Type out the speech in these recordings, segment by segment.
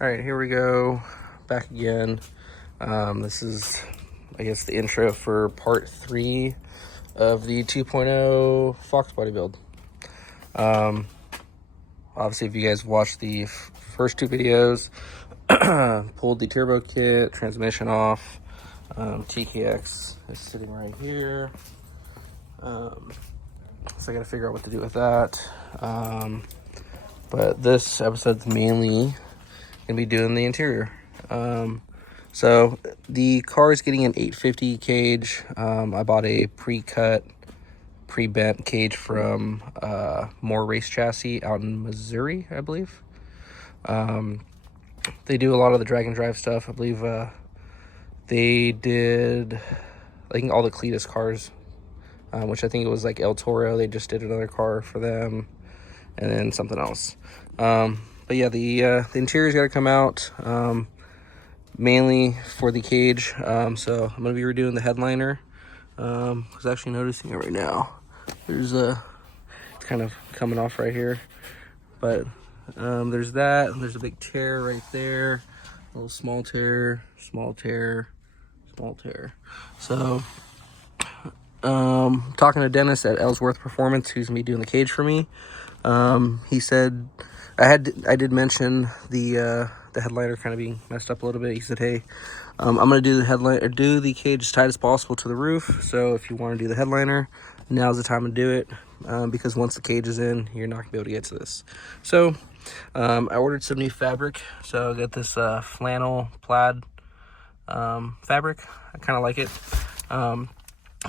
All right, here we go, back again. This is, I guess, the intro for part 3 of the 2.0 Fox body build. Obviously, if you guys watched the first 2 videos, pulled the turbo kit, transmission off, TKX is sitting right here. So I gotta figure out what to do with that. But this episode's mainly gonna be doing the interior. So the car is getting an 850 cage. I bought a pre-cut, pre-bent cage from More Race Chassis out in Missouri, I believe. They do a lot of the drag and drive stuff. I believe they did, I think, all the Cletus cars, which I think it was like El Toro. They just did another car for them, and then something else. But yeah, the interior's got to come out, mainly for the cage. So I'm going to be redoing the headliner. I was actually noticing it right now. There's it's kind of coming off right here. But there's that. There's a big tear right there. A little small tear, small tear, small tear. So talking to Dennis at Ellsworth Performance, who's going to be doing the cage for me. He said, I did mention the headliner kind of being messed up a little bit. He said, hey, I'm gonna do the headliner, or do the cage as tight as possible to the roof. So if you want to do the headliner, now's the time to do it, because once the cage is in, you're not gonna be able to get to this. So I ordered some new fabric. So I got this flannel plaid fabric. I kind of like it. I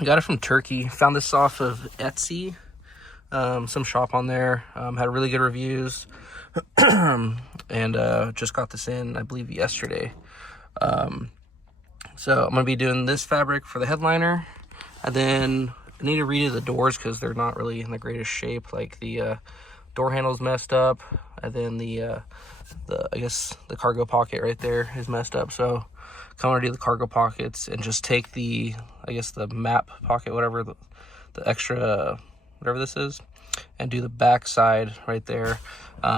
got it from Turkey. Found this off of Etsy. Some shop on there, had really good reviews, and just got this in, I believe, yesterday. So I'm gonna be doing this fabric for the headliner, and then I need to redo the doors because they're not really in the greatest shape. Like the door handle's messed up, and then the I guess the cargo pocket right there is messed up. So I'm gonna do the cargo pockets and just take the, I guess, the map pocket, whatever, the extra whatever this is, and do the back side right there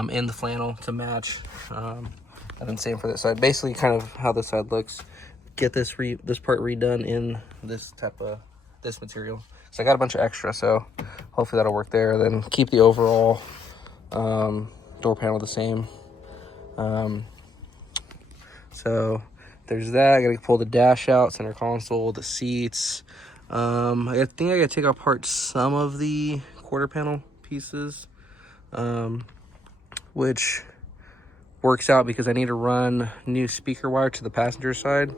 in the flannel to match, and then same for this side. Basically kind of how this side looks. Get this part redone in this type of material. So I got a bunch of extra, so hopefully that'll work there. Then keep the overall door panel the same. So there's that. I gotta pull the dash out, center console, the seats. I think I gotta take apart some of the quarter panel pieces, which works out because I need to run new speaker wire to the passenger side,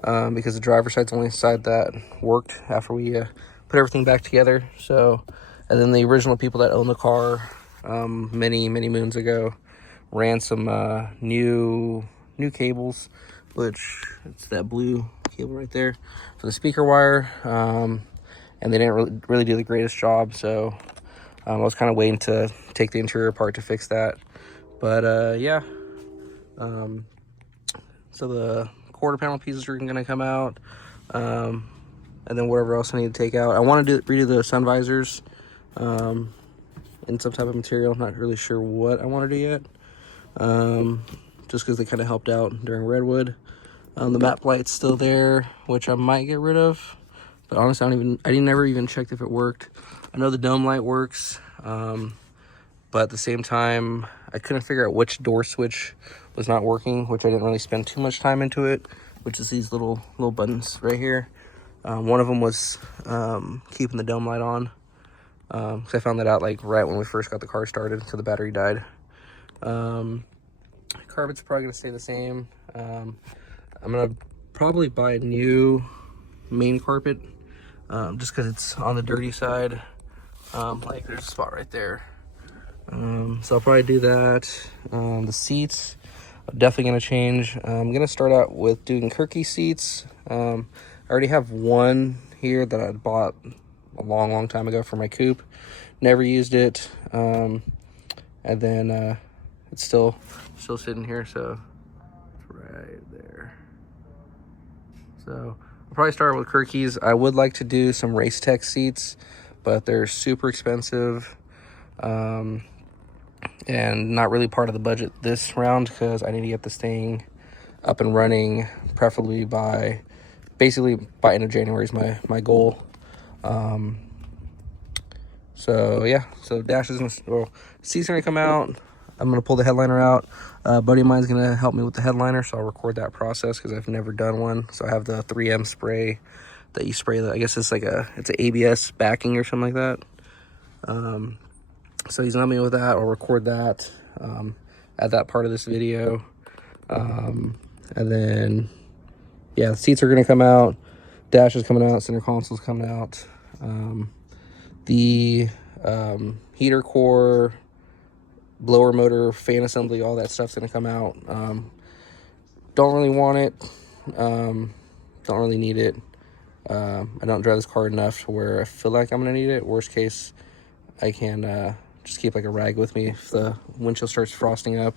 because the driver's side's the only side that worked after we put everything back together. So, and then the original people that owned the car many moons ago ran some new cables, which it's that blue cable right there for the speaker wire, and they didn't really do the greatest job. So I was kind of waiting to take the interior apart to fix that. But yeah, so the quarter panel pieces are gonna come out, and then whatever else I need to take out. I want to redo the sun visors in some type of material. I'm not really sure what I want to do yet, just because they kind of helped out during Redwood. The map light's still there, which I might get rid of, but honestly I never even checked if it worked. I know the dome light works, but at the same time I couldn't figure out which door switch was not working, which I didn't really spend too much time into it, which is these little buttons right here. One of them was keeping the dome light on, because I found that out like right when we first got the car started until the battery died. Carpet's probably gonna stay the same. I'm gonna probably buy a new main carpet, just because it's on the dirty side. Like there's a spot right there. So I'll probably do that. The seats are definitely gonna change. I'm gonna start out with doing Kirky seats. I already have one here that I bought a long time ago for my coupe. Never used it, and then it's still sitting here, so it's right there. So I'll probably start with Kirky's. I would like to do some Race Tech seats, but they're super expensive. and not really part of the budget this round because I need to get this thing up and running, preferably basically by end of January is my goal. So yeah, so seats are gonna come out. I'm gonna pull the headliner out. A buddy of mine's gonna help me with the headliner, so I'll record that process because I've never done one. So I have the 3M spray that you spray. I guess it's it's an ABS backing or something like that. So he's gonna help me with that. I'll record that, add that part of this video, and then yeah, the seats are gonna come out. Dash is coming out. Center console's coming out. The heater core, blower motor, fan assembly, all that stuff's gonna come out. Don't really want it. Don't really need it. I don't drive this car enough to where I feel like I'm gonna need it. Worst case, I can just keep like a rag with me if the windshield starts frosting up.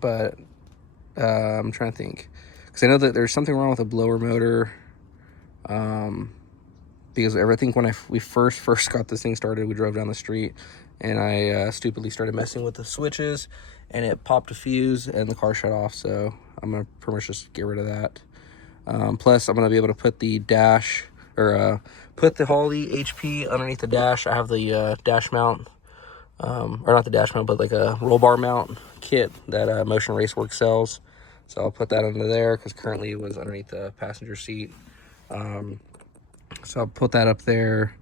But I'm trying to think, because I know that there's something wrong with the blower motor. Because I think when we first got this thing started, we drove down the street and I stupidly started messing with the switches and it popped a fuse and the car shut off. So I'm gonna pretty much just get rid of that. Plus I'm gonna be able to put the dash, or put the Holley HP underneath the dash. I have the dash mount, or not the dash mount, but like a roll bar mount kit that Motion Raceworks sells. So I'll put that under there because currently it was underneath the passenger seat. So I'll put that up there,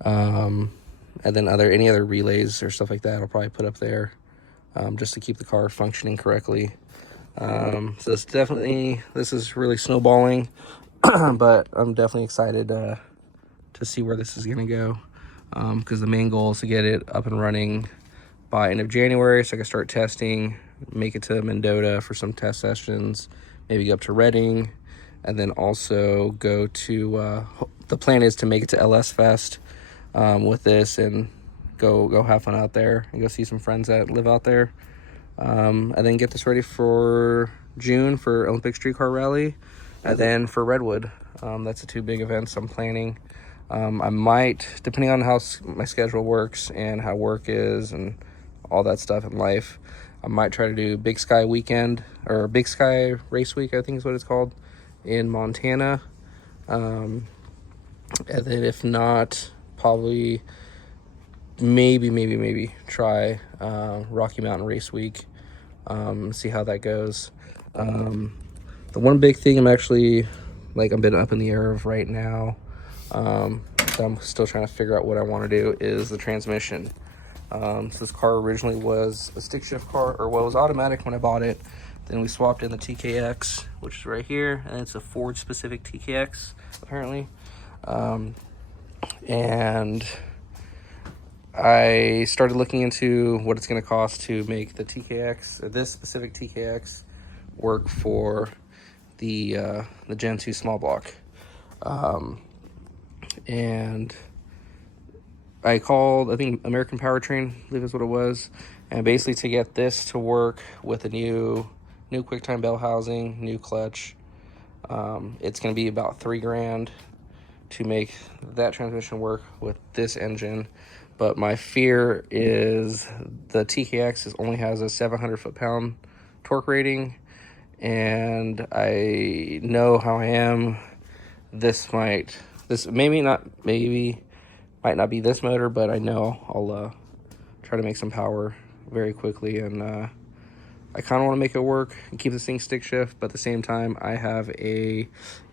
and then any other relays or stuff like that I'll probably put up there, just to keep the car functioning correctly. So this is really snowballing, but I'm definitely excited to see where this is going to go, because the main goal is to get it up and running by end of January so I can start testing, make it to Mendota for some test sessions, maybe go up to Reading, and then also go to the plan is to make it to LS Fest with this and go have fun out there and go see some friends that live out there, and then get this ready for June for Olympic Street Car Rally, and then for Redwood. That's the two big events I'm planning. I might, depending on how my schedule works and how work is and all that stuff in life, I might try to do Big Sky Weekend, or Big Sky Race Week, I think is what it's called, in Montana. And then if not, probably maybe try Rocky Mountain Race Week, see how that goes. The one big thing I'm actually, like, I'm a bit up in the air of right now, that I'm still trying to figure out what I want to do, is the transmission. So this car originally was a stick shift car, or well, it was automatic when I bought it. Then we swapped in the TKX, which is right here, and it's a Ford specific TKX apparently. And I started looking into what it's going to cost to make the TKX, or this specific TKX, work for the Gen2 small block. And I called, I think American Powertrain, I believe is what it was, and basically to get this to work with a new QuickTime bell housing, new clutch, it's going to be about $3,000 to make that transmission work with this engine. But my fear is the TKX only has a 700 foot-pound torque rating, and I know how I am. This might not be this motor, but I know I'll try to make some power very quickly, and I kind of want to make it work and keep this thing stick shift, but at the same time I have a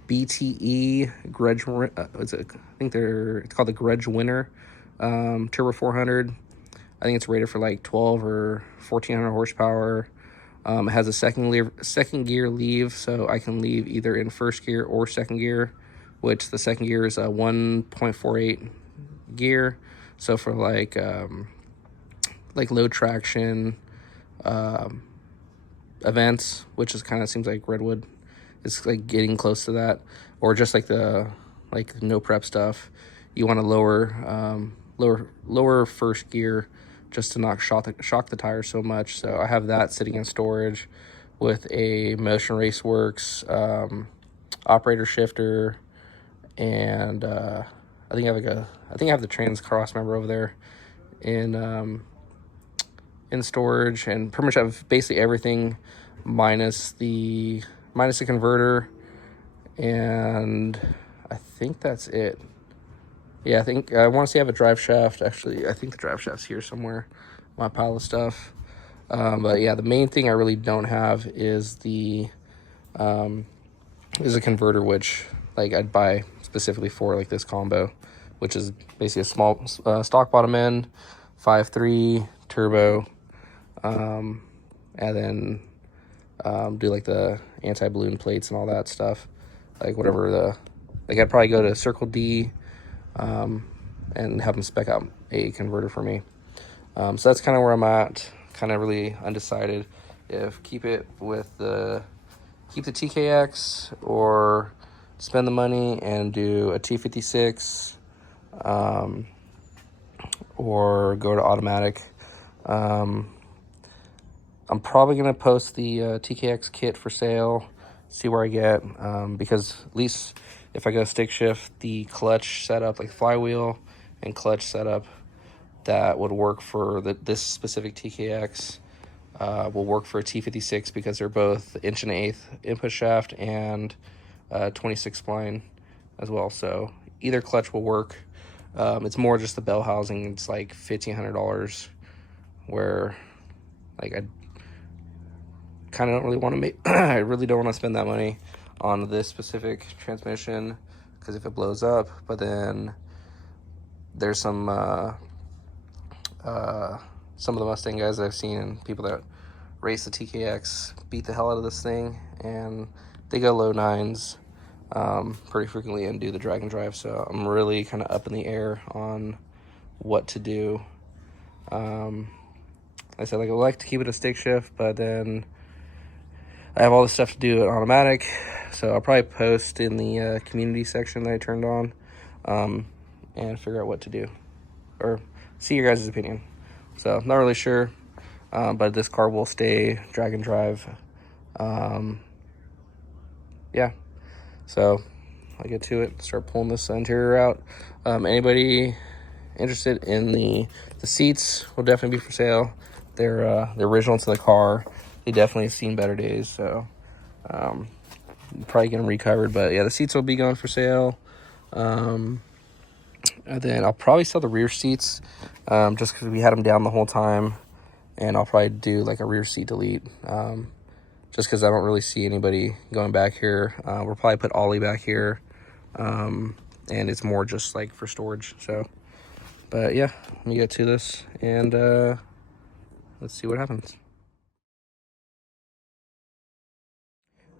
BTE Grudge, it's called the Grudge Winner Turbo 400. I think it's rated for like 12 or 1400 horsepower. It has a second gear leave, so I can leave either in first gear or second gear, which the second gear is a 1.48 gear. So for like low traction events, which is kind of seems like Redwood is like getting close to that, or just like the no prep stuff, you want to lower first gear just to not shock the tires so much. So I have that sitting in storage with a Motion Raceworks operator shifter, and I think I have the trans cross member over there in in storage, and pretty much have basically everything minus the converter, and I think that's it. Yeah, I think I want to see I have a drive shaft. Actually, I think the drive shaft's here somewhere, my pile of stuff. But yeah, the main thing I really don't have is a converter, which like I'd buy specifically for like this combo, which is basically a small stock bottom end, 5.3 turbo, and then do like the anti-balloon plates and all that stuff, like whatever I'd probably go to Circle D and have them spec out a converter for me. So that's kind of where I'm at, kind of really undecided if keep the TKX or spend the money and do a T56, or go to automatic. I'm probably going to post the TKX kit for sale, see where I get, because at least if I go stick shift, the clutch setup, like flywheel and clutch setup that would work for this specific TKX will work for a T56, because they're both 1.1/8" input shaft and 26 spline as well. So either clutch will work. It's more just the bell housing. It's like $1,500, where like I kind of don't really want to make I really don't want to spend that money on this specific transmission, because if it blows up, but then there's some of the Mustang guys I've seen and people that race the TKX beat the hell out of this thing, and they go low 9s pretty frequently and do the drag and drive. So I'm really kind of up in the air on what to do. I said, like, I would like to keep it a stick shift, but then I have all this stuff to do at automatic, so I'll probably post in the community section that I turned on, and figure out what to do, or see your guys' opinion. So not really sure, but this car will stay drag and drive. Yeah, so I'll get to it, start pulling this interior out. Anybody interested in the seats will definitely be for sale. They're the original to the car. They definitely have seen better days, so probably get them recovered. But yeah, the seats will be going for sale. And then I'll probably sell the rear seats, just because we had them down the whole time, and I'll probably do like a rear seat delete, just because I don't really see anybody going back here. We'll probably put Ollie back here, and it's more just like for storage. So, but yeah, let me get to this, and let's see what happens.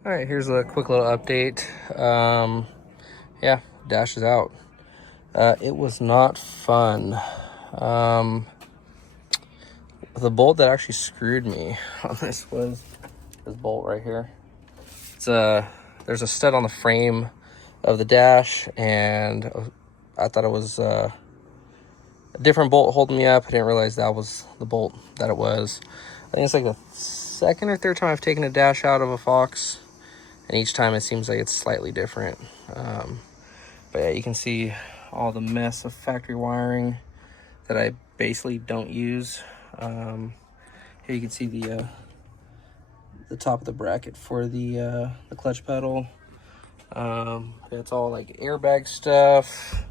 All right, here's a quick little update. Yeah, dash is out. It was not fun. The bolt that actually screwed me on this was this bolt right here. It's there's a stud on the frame of the dash, and I thought it was a different bolt holding me up. I didn't realize that was the bolt that it was. I think it's like the second or third time I've taken a dash out of a Fox, and each time it seems like it's slightly different. But yeah, you can see all the mess of factory wiring that I basically don't use. Here you can see the top of the bracket for the clutch pedal. It's all like airbag stuff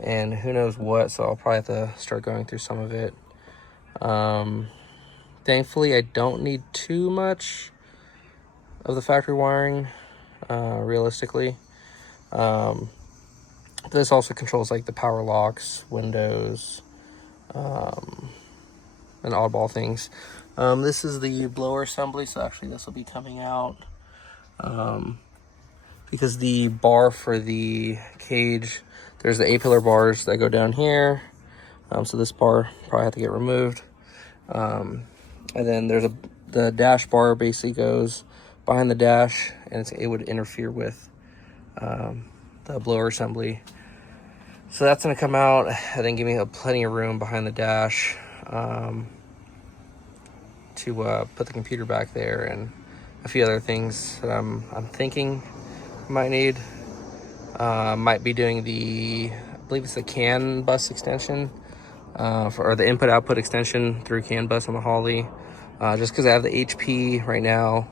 and who knows what, so I'll probably have to start going through some of it. Thankfully, I don't need too much of the factory wiring, realistically. This also controls like the power locks, windows, and oddball things. This is the blower assembly, so actually this will be coming out, because the bar for the cage, there's the A-pillar bars that go down here, so this bar probably have to get removed. And then there's the dash bar basically goes behind the dash, and it would interfere with the blower assembly. So that's going to come out and then give me plenty of room behind the dash to put the computer back there, and a few other things that I'm thinking I might need. Might be doing I believe it's the CAN bus extension for the input output extension through CAN bus on the Holly. Just because I have the HP right now,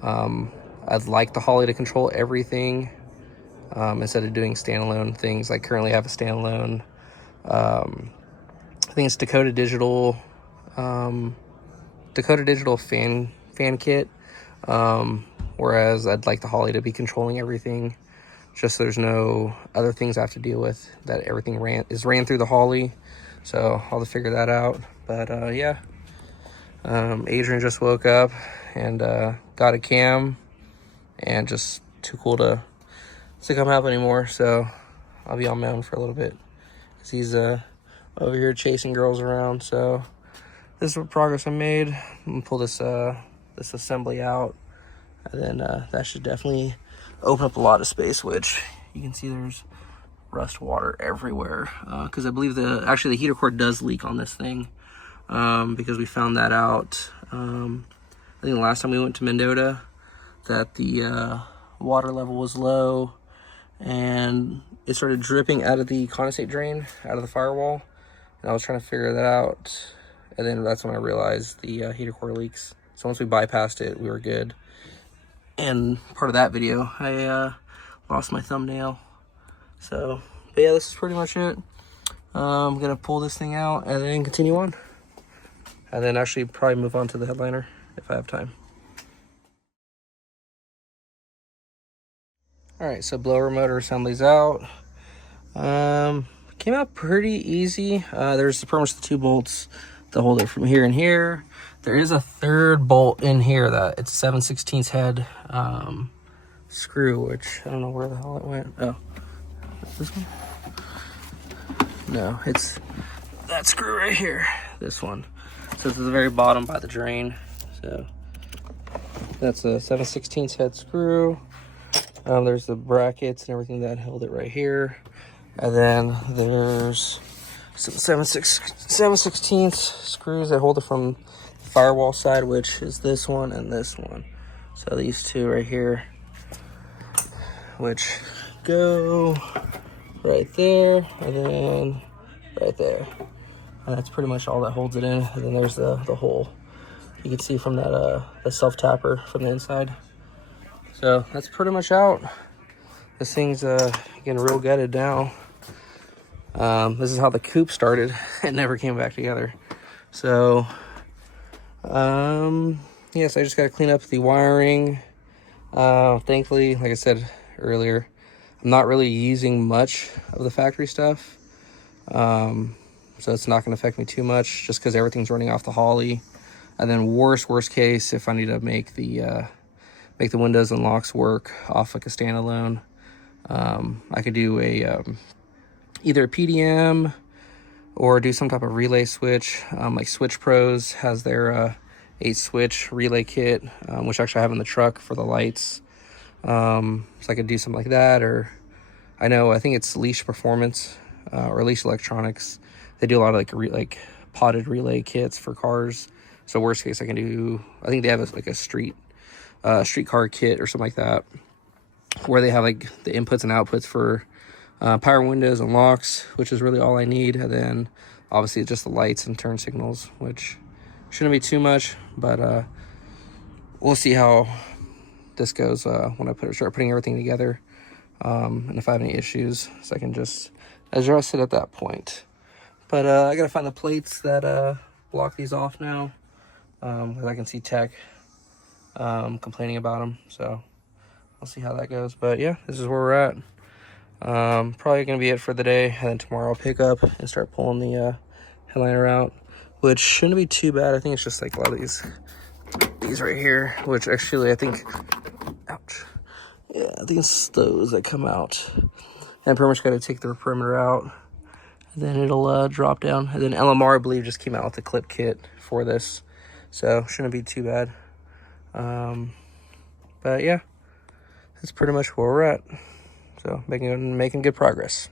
I'd like the Holly to control everything instead of doing standalone things. Like currently I have a standalone, I think it's Dakota Digital fan kit, whereas I'd like the Holly to be controlling everything, just so there's no other things I have to deal with, that everything ran through the Holly. So I'll have to figure that out. But yeah, Adrian just woke up and got a cam, and just too cool to come help anymore. So I'll be on my own for a little bit because he's over here chasing girls around. So this is what progress I made. I'm gonna pull this this assembly out, and then that should definitely open up a lot of space, which you can see there's rust water everywhere, because I believe actually the heater core does leak on this thing, because we found that out I think the last time we went to Mendota, that the water level was low and it started dripping out of the condensate drain out of the firewall, and I was trying to figure that out, and then that's when I realized the heater core leaks. So once we bypassed it, we were good. And part of that video, I lost my thumbnail. So, but yeah, this is pretty much it. I'm gonna pull this thing out and then continue on, and then actually probably move on to the headliner if I have time. All right, so blower motor assembly's out. Came out pretty easy. There's pretty much the 2 bolts to hold it from here and here. There is a 3rd bolt in here that it's 7/16 head screw, which I don't know where the hell it went. Oh, this one? No, it's that screw right here. This one. So it's at the very bottom by the drain. So that's a 7/16 head screw. There's the brackets and everything that held it right here. And then there's some 7/16 screws that hold it from the firewall side, which is this one and this one. So these 2 right here, which go right there and then right there. And that's pretty much all that holds it in. And then there's the hole you can see from that the self tapper from the inside. So that's pretty much out. This thing's getting real gutted now. This is how the coupe started. It never came back together. So yes, I just got to clean up the wiring. Thankfully, like I said earlier, I'm not really using much of the factory stuff, so it's not going to affect me too much, just because everything's running off the Holly. And then worst case, if I need to make the windows and locks work off like a standalone, I could do a either a PDM or do some type of relay switch. Like Switch Pros has their 8-switch relay kit, which actually I have in the truck for the lights. So I could do something like that, or I think it's Leash Performance or Leash Electronics. They do a lot of like potted relay kits for cars. So worst case, I can do, I think they have like a streetcar kit or something like that, where they have like the inputs and outputs for power windows and locks, which is really all I need. And then obviously just the lights and turn signals, which shouldn't be too much, but we'll see how this goes when I start putting everything together, and if I have any issues, so I can just address it at that point. But I gotta find the plates that block these off now, because I can see tech complaining about them, so I'll see how that goes. But yeah, this is where we're at. Probably gonna be it for the day, and then tomorrow I'll pick up and start pulling the headliner out, which shouldn't be too bad. I think it's just like a lot of these right here, which actually I think, ouch, yeah, I think it's those that come out. And pretty much got to take the perimeter out, and then it'll drop down. And then LMR, I believe, just came out with a clip kit for this, so shouldn't be too bad. But yeah, that's pretty much where we're at. So making good progress.